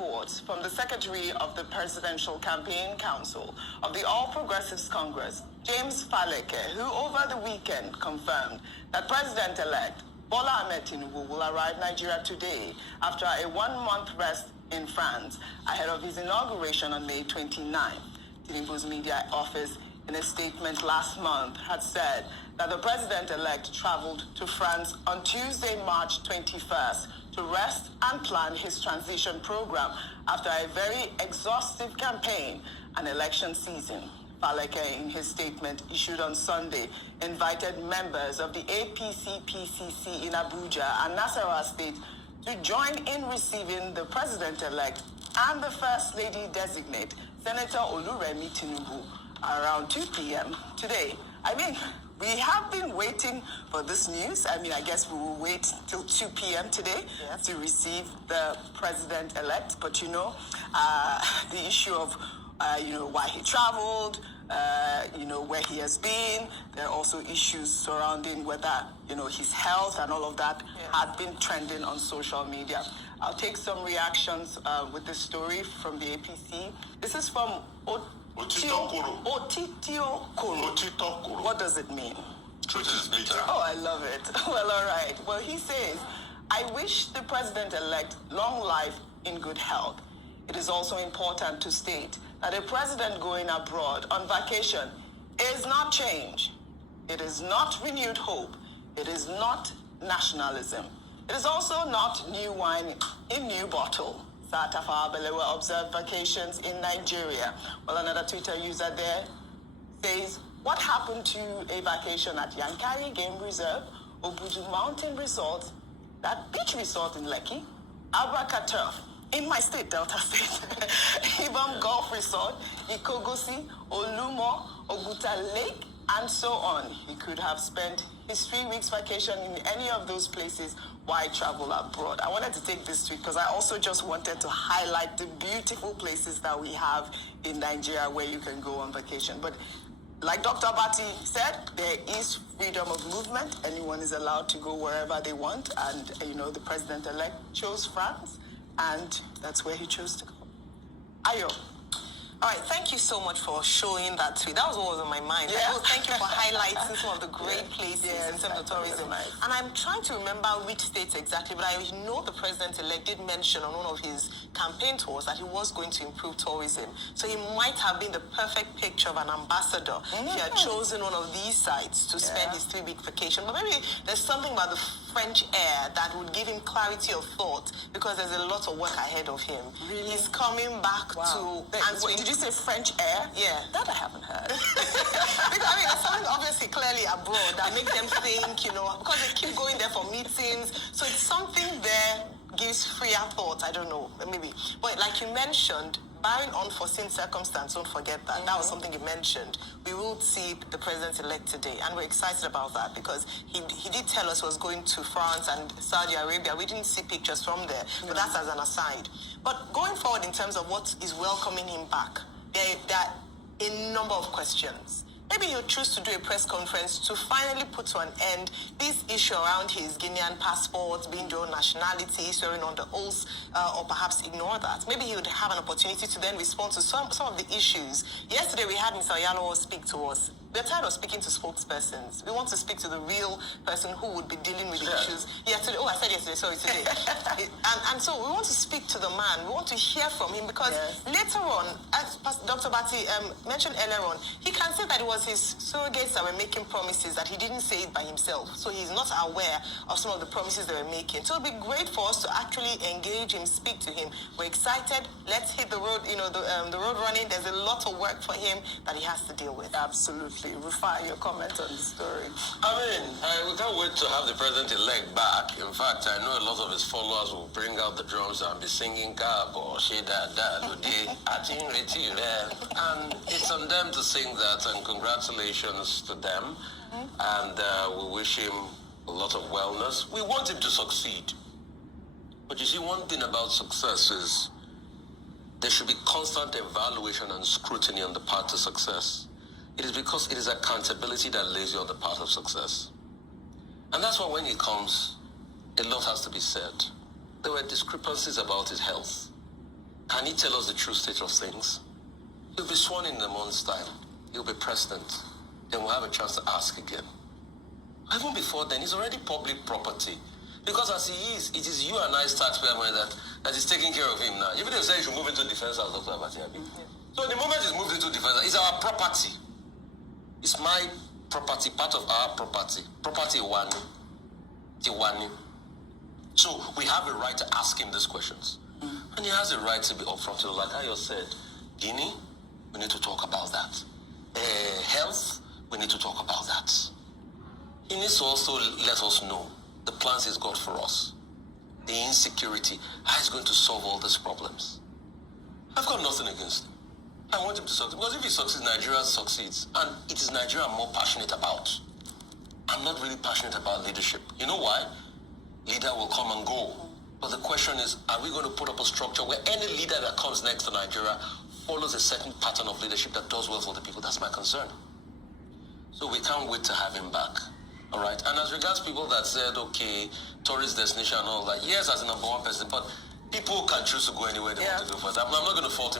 reports from the Secretary of the Presidential Campaign Council of the All Progressives Congress, James Faleke, who over the weekend confirmed that President-elect Bola Ahmed Tinubu will arrive Nigeria today after a one-month rest in France ahead of his inauguration on May 29. Tinubu's media office, in a statement last month, had said that the president-elect traveled to France on Tuesday, March 21st, to rest and plan his transition program after a very exhaustive campaign and election season. Faleke, in his statement issued on Sunday, invited members of the APC-PCC in Abuja and Nasarawa State to join in receiving the president-elect and the First Lady-designate, Senator Oluremi Tinubu, around 2 p.m. today. We have been waiting for this news. I guess we will wait till 2 p.m. today to receive the president-elect. But, the issue of, why he traveled, where he has been. There are also issues surrounding whether, his health and all of that had been trending on social media. I'll take some reactions with this story from the APC. This is from Otitio Koro. What does it mean? Truth is bitter. Oh, I love it. Well, all right. Well, he says, I wish the president-elect long life in good health. It is also important to state that a president going abroad on vacation is not change. It is not renewed hope. It is not nationalism. It is also not new wine in new bottle. Satafa Belewa observed vacations in Nigeria. Well, another Twitter user there says, what happened to a vacation at Yankari Game Reserve, Obudu Mountain Resort, that beach resort in Lekki, Abracata, in my state, Delta State, Ibom Golf Resort, Ikogosi, Olumo, Oguta Lake, and so on. He could have spent his 3 weeks vacation in any of those places. Why travel abroad? I wanted to take this tweet because I also just wanted to highlight the beautiful places that we have in Nigeria where you can go on vacation. But like Dr. Bati said, there is freedom of movement. Anyone is allowed to go wherever they want. And, the president-elect chose France, and that's where he chose to go. Ayo. All right, thank you so much for showing that tweet. That was what was on my mind. Yeah. Thank you for highlighting some of the great places in terms of tourism. Nice. And I'm trying to remember which states exactly, but I know the president-elect did mention on one of his campaign tours that he was going to improve tourism. So he might have been the perfect picture of an ambassador if he had chosen one of these sites to spend his 3-week vacation. But maybe there's something about the French air that would give him clarity of thought because there's a lot of work ahead of him. Really? He's coming back to answering. Did you say French air? Yeah. That I haven't heard. Because, there's something obviously clearly abroad that makes them think, because they keep going there for meetings. So it's something there gives freer thought. I don't know, maybe. But like you mentioned, barring unforeseen circumstance, don't forget that. That was something you mentioned. We will see the president-elect today, and we're excited about that because he did tell us he was going to France and Saudi Arabia. We didn't see pictures from there, but that's as an aside. But going forward in terms of what is welcoming him back, there are a number of questions. Maybe he'll choose to do a press conference to finally put to an end this issue around his Guinean passport, being dual nationality, swearing on the oath, or perhaps ignore that. Maybe he would have an opportunity to then respond to some of the issues. Yesterday, we had Mr. Oyalowo speak to us. We're tired of speaking to spokespersons. We want to speak to the real person who would be dealing with the issues. Yesterday, I said yesterday, sorry, today. and so we want to speak to the man. We want to hear from him because later on, as Dr. Bati mentioned earlier on, he can say that it was his surrogates that were making promises, that he didn't say it by himself. So he's not aware of some of the promises they were making. So it would be great for us to actually engage him, speak to him. We're excited. Let's hit the road, the road running. There's a lot of work for him that he has to deal with. Absolutely. Refine your comment on the story. We can't wait to have the president-elect back. In fact, I know a lot of his followers will bring out the drums and be singing or and it's on them to sing that, and congratulations to them. And we wish him a lot of wellness. We want him to succeed. But you see, one thing about success is there should be constant evaluation and scrutiny on the path to success. It is because it is accountability that lays you on the path of success. And that's why when he comes, a lot has to be said. There were discrepancies about his health. Can he tell us the true state of things? He'll be sworn in a month's time. He'll be president. Then we'll have a chance to ask again. Even before then, it's already public property. Because as he is, it is you and I's taxpayer money that is taking care of him now. Even if they say he should move into defense as Dr. Abatiabi. So the moment he's moved into defense, it's our property. It's my property, part of our property. Property Iwani. So we have a right to ask him these questions. And he has a right to be upfront. Like Ayo said, Guinea, we need to talk about that. Health, we need to talk about that. He needs to also let us know the plans he's got for us. The insecurity, how he's going to solve all these problems. I've got nothing against him. I want him to succeed. Because if he succeeds, Nigeria succeeds. And it is Nigeria I'm more passionate about. I'm not really passionate about leadership. You know why? Leader will come and go. But the question is, are we going to put up a structure where any leader that comes next to Nigeria follows a certain pattern of leadership that does well for the people? That's my concern. So we can't wait to have him back. All right. And as regards people that said, okay, tourist destination and all that, yes, as a number one person, but people can choose to go anywhere they want to go for. I'm not going to fault him.